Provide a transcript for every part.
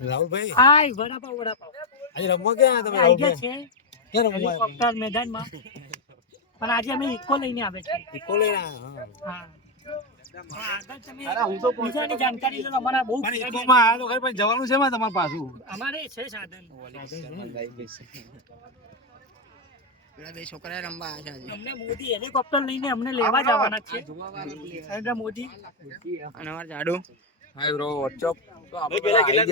રાહુલભાઈ હાય વડાપાવ આજે રમવા ક્યાં તમે આઈ ગયા રાહુલભાઈ? છે ક્યાં રમવા હેલિકોપ્ટર મેદાનમાં પણ આજે અમે ઇકો લઈને આવે છે ઇકો લઈને આવ્યા? હા આગળ તમે બીજાની જાણકારી લો અમારા બહુ પણ ઇકોમાં આવ્યા તો ખરી, પણ જવાનું છે માં તમારે પાછું? અમારે છે સાધન પેલા બે છોકરા રમવા આવ્યા છે અમને મોદી હેલિકોપ્ટર લઈને અમને લેવા જવાના છે નરેન્દ્ર મોદી અને અમાર જાડુ હાય બ્રો વોટ્સઅપ તો આપણે પેલા કેટલા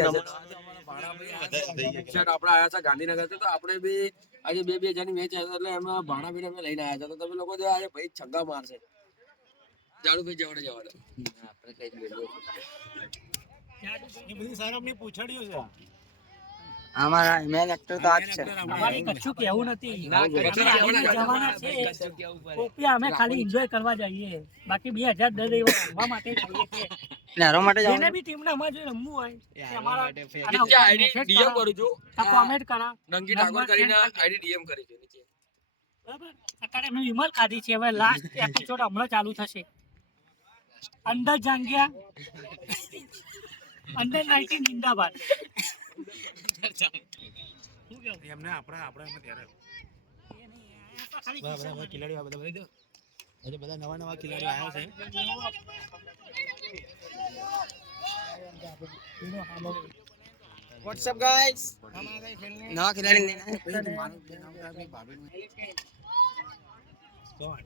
આપણે આયા હતા ગાંધીનગર થી, તો આપણે બી આજે બે હજારની મેચ આવી એટલે એમાં ભાણા બી અમે લઈને આવ્યા હતા. તો તમે લોકો જો આજે ભાઈ છગ્ગા મારશે જાડુ ભાઈ જવાડે આપણે કઈ એ બધી સાહેબની પૂછડીઓ છે. અમારા મેન એક્ટર તો આજ છે. અમારે કશું કેવું નથી જવાના છે અમે ખાલી એન્જોય કરવા જઈએ, બાકી 2000 દર રવિવાર રમવા માટે જઈએ છીએ. નેરો માટે જેને જવાનું બી ટીમને અમારે જો રમવું હોય તે અમારા નીચે આઈડી ડીએમ કરું છું, કોમેન્ટ કરા નંગી ઠાકોર કરીને આઈડી ડીએમ કરી છે નીચે. બરાબર. અત્યારે અમે વિમલ ખાધી છે, હવે લાસ્ટ એપિસોડ હમણાં ચાલુ થશે. અંદર જાંગિયા અંદર 19 જિંદાબાદ. એમને આપણે એમાં ત્યારે બધા ખેલાડીઓ બધા બધી દો. આજે બધા નવા ખેલાડીઓ આવ્યા છે. વોટ્સઅપ ગાઈસ નવા ખેલાડી લઈને કોણ?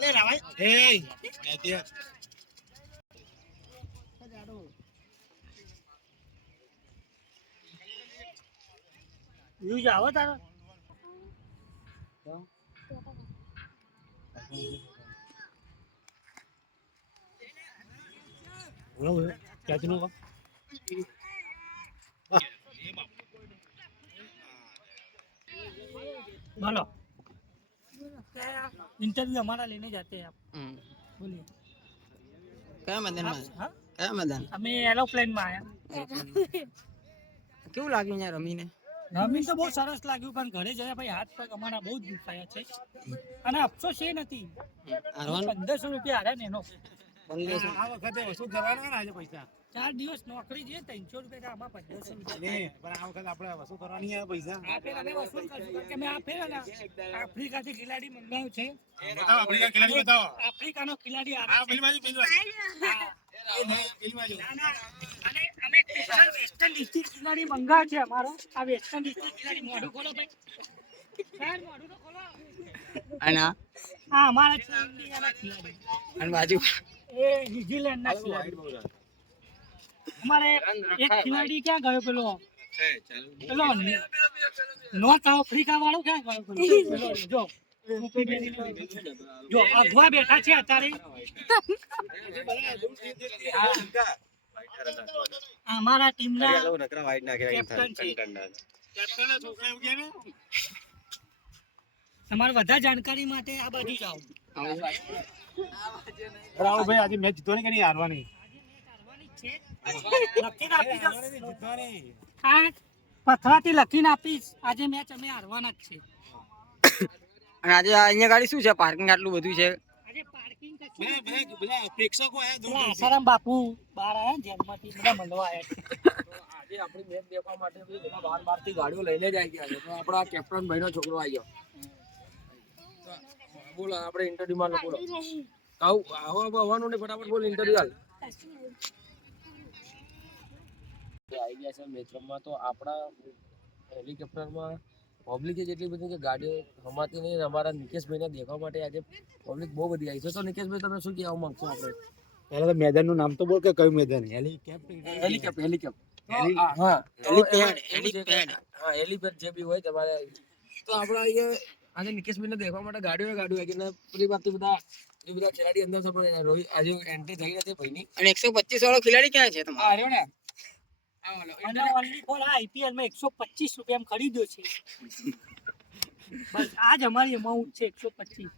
લે રાવાય એ ત્યાં વ્યૂઝ આવો તારો બોલો ક્યાંથી નો બોલો इंटरव्यू हमारा लेने जाते हैं आप बोलिए કયા મેદાનમાં हाँ કયા મેદાન हमें एरोप्लेन में आया કેવું લાગ્યું યાર રમીને રમી તો બહુ સરસ લાગ્યું, પણ ઘરે જયા ભાઈ હાથ પગ અમારા બહુ જ દુખાયા છે અને અફસોસ એ નથી હારવાનું 1500 રૂપિયા હાર્યા ને એનો. આ વખતે વસૂલ કરવાના ને આજે પૈસા. 4 દિવસ નોકરી છે 300 રૂપિયા, આમાં 1500 રૂપિયા નહીં, પણ આ વખતે આપણે વસૂલ કરવાની આ પૈસા. આ ફેર અમે વસૂલ કરશું, કારણ કે મેં આ ફેર ને આફ્રિકાથી ખેલાડી મંગાવ્યો છે. બતાવો આફ્રિકા ખેલાડી બતાવો. આફ્રિકાનો ખેલાડી આ આવે પેલી બાજુ પેલી બાજુ. પેલી બાજુ. અને અમે સ્પેશિયલ વેસ્ટર્ન ડિસ્ટ્રિક્ટ ખેલાડી મંગાવ્યો છે અમારો. આ વેસ્ટર્ન ડિસ્ટ્રિક્ટ ખેલાડી મોઢું ખોલો ભાઈ, સાહેબ મોઢું તો ખોલો. અને આ અમારા છે ઇન્ડિયાના ખેલાડી, અને બાજુ એ ન્યુઝીલેન્ડના ખેલાડી. અમારે એક ખેલાડી ક્યાં ગયો પેલો નોર્થ આફ્રિકા વાળો ક્યાં ગયો પેલો જો જો અગવા બેઠા છે અત્યારે. અમારા ટીમના કેપ્ટન છે. તમારે વધારે જાણકારી માટે આ બાજુ જાઓ. રાહુલભાઈ આજે મેચ જીતવાની કે નહીં હારવાની? લખીને આપી દો. જીતવાની. આ પથરાથી લખીને આપીશ, આજે મેચ અમે હારવાના જ છે. અને આજે અહીંયા ગાડી શું છે પાર્કિંગ આટલું બધું છે આજે પાર્કિંગ બધા પ્રેક્ષકો આયા દૂર દૂરથી. આસારામ બાપુ બહાર આયા જેલમાંથી બધા મળવા આયા. આજે આપણી મેચ દેખવા માટે બી બધા બાર થી ગાડીઓ લઈને જ આવી ગયા છે. તો આપણા કેપ્ટન ભાઈનો છોકરો આવી ગયો. તો બોલો આપણે ઇન્ટરવ્યુ માં બોલો આવવાનું ને ફટાફટ બોલ ઇન્ટરવ્યુ હાલ. આવી ગયા છે મેચ રમવા, તો આપણા હેલિકોપ્ટરમાં પબ્લિક જેટલી બધી કે ગાડીઓ હમાતી નહીં. અમારા નિકેશભાઈને દેખવા માટે આજે પબ્લિક બહુ બધી આવી છે. તો નિકેશભાઈ તમે શું કહેવા માંગશો? આપણે પહેલા તો મેદાનનું નામ તો બોલ કે કયું મેદાન? હેલિકેપ્ટર હેલિપેડ જે બી હોય તમારે. તો આપણે અહીંયા આજે નિકેશભાઈને દેખવા માટે ગાડીઓ આવી ગઈ. પેલી વાત બધા એ બધા ખેલાડી અંદર છે, પણ રોહિત આજે એન્ટ્રી થઈ નથી ભાઈની. અને 125 વાળો ખેલાડી ક્યાં છે તમારો આવ્યો ને અને ઓનલી ફોર આ આઈપીએલ માં 125 રૂપિયામાં ખરીદ્યો છે. બસ આ જ અમારી અમાઉન્ટ છે 125.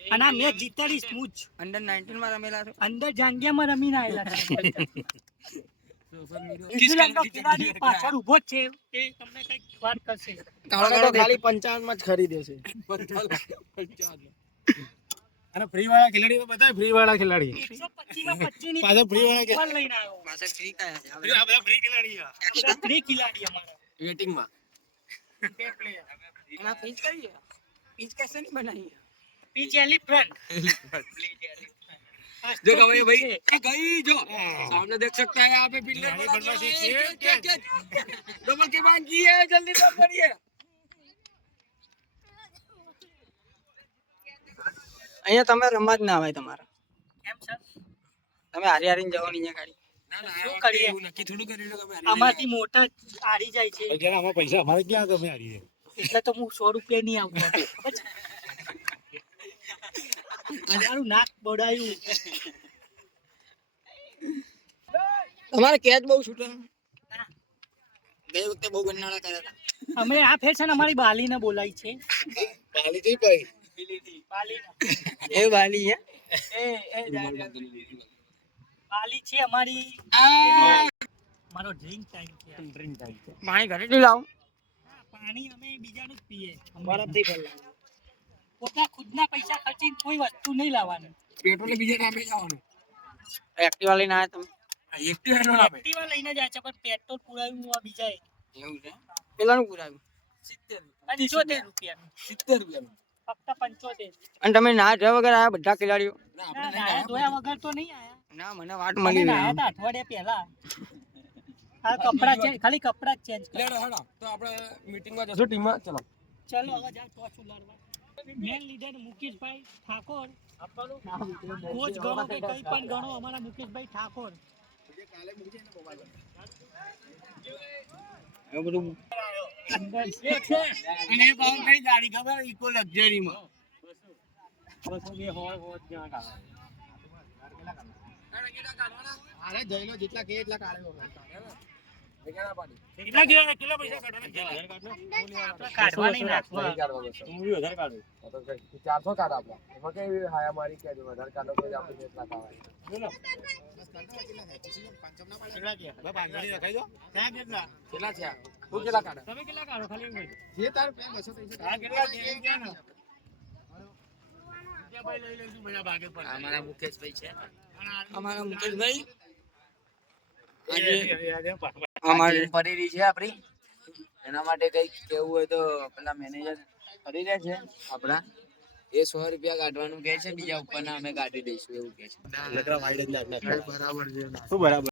અને આ મેચ જીતાડીશ હું જ. અંડર 19 માં રમેલા છો અંદર જાંગિયામાં રમીને આવેલા છે. ન્યુઝીલેન્ડનો ખેલાડી પાછળ ઊભો જ છે, એ તમને કંઈક વાત કરશે. કાળો કાળો ખાલી 55 માં જ ખરીદ્યો છે. અને ફ્રી વાળા ખેલાડી બધા ફ્રી વાળા ખેલાડી 125 માં 25 ની પાછા free વાળા ઉપર લઈને આવ્યો. પાછળ ફ્રી કયા છે આ બધા ફ્રી ખેલાડી છે. બધા free ખિલાડી અમારા. વેટિંગમાં બે player. એના પીચ કરી છે પીચ कैसे नहीं बनाई है Pitch elephant. जो गवाई भाई ये गई जो सामने देख सकता है यहाँ पे पिल्लर गाड़ी बना बनवा दिया सी है। है, क्या- क्या- डबल की मांग की है जल्दी तो करिए અહીંયા તમે રમવા જ ના આવે તમારા કેમ છે? તમે હારી હારીને જવાની અહીંયા ગાડી ના ના શું આ કરીએ? એવું નક્કી થોડું કર્યું કે અમે આમાંથી મોટા હારી જાય છે જેના આમાં પૈસા અમારે ક્યાં તમે હારીએ એટલે તો હું 100 રૂપિયા નહીં આવતો હતો. મારું નાક બડાયું. તમારે કેચ બહુ છૂટે ગઈ વખતે બહુ ગન્નાળા કર્યા હતા અમે આ ફેર છે ને અમારી બાલીને બોલાવી છે. પાલી થી ભાઈ બાલીને. એ વાલી હે બાલી છે અમારી. મારો ડ્રિંક ટાઈમ છે. પાણી ઘરેથી લાવો હા, પાણી અમે બીજાનું જ પીએ. બરફથી ભરવાનું. પોતા ખુદના પૈસા ખર્ચીને કોઈ વસ્તુ નહીં લાવવાની. પેટ્રોલ બીજે નામે જવાનું એક્ટિવા લઈને આવ્યા તમે એકટી હેનો નામે એક્ટિવા લઈને જાય છે પણ પેટ્રોલ પુરાવ્યું આ બીજાએ. એવું છે પેલાનું પુરાવ્યું 75 રૂપિયાનું. 70 રૂપિયા ફક્ત 75. અને તમે ના જોયા વગર આવ્યા બધા ખેલાડીઓ ના ના, આપણે નાયા ધોયા વગર તો નહીં આયા. ના મને વાટ અમે મળી નાયા હતા અઠવાડિયા પહેલા. આ કપડાં change- ખાલી કપડાં જ ચેન્જ લેડો હેડો તો આપણે મીટિંગમાં જશું ટીમમાં ચલો ચલો હવે જા ટોચ ઉલાડવા. મેન લીડર મુકેશભાઈ ઠાકોર. કોચ ગણો કે કઈ પણ ગણો અમારા મુકેશભાઈ ઠાકોર. એવું બધું અંદર છે. અને એ ભાવ કઈ ગાડી ખબર ઇકો લક્ઝરી માં અરે જઈ લો જેટલા કે એટલા કાઢો કેટલા પાડી કેટલા પૈસા કાઢવાના કાઢવા નહીં નાખવા. નહીં કાઢવા બસ. તો કઈ 400 કાઢ આપણે એમાં કઈ હાયા મારી કે વધારે કાઢો તો આપણે એટલા કાઢવાય કેટલા છે તું કેટલા કાઢે તમે કેટલા કાઢો ખાલી એમ કહી દો. જે તાર પેન 230 અમારા મુકેશભાઈ છે અમારા મુકેશભાઈ આજે અમારે પડી રહી છે આપણી એના માટે કઈક કેવું હોય તો પેલા મેનેજર કરી રહ્યા છે આપણા એ 100 રૂપિયા કાઢવાનું કહે છે બીજા ઉપરના અમે કાઢી દઈશું એવું કહે છે બરાબર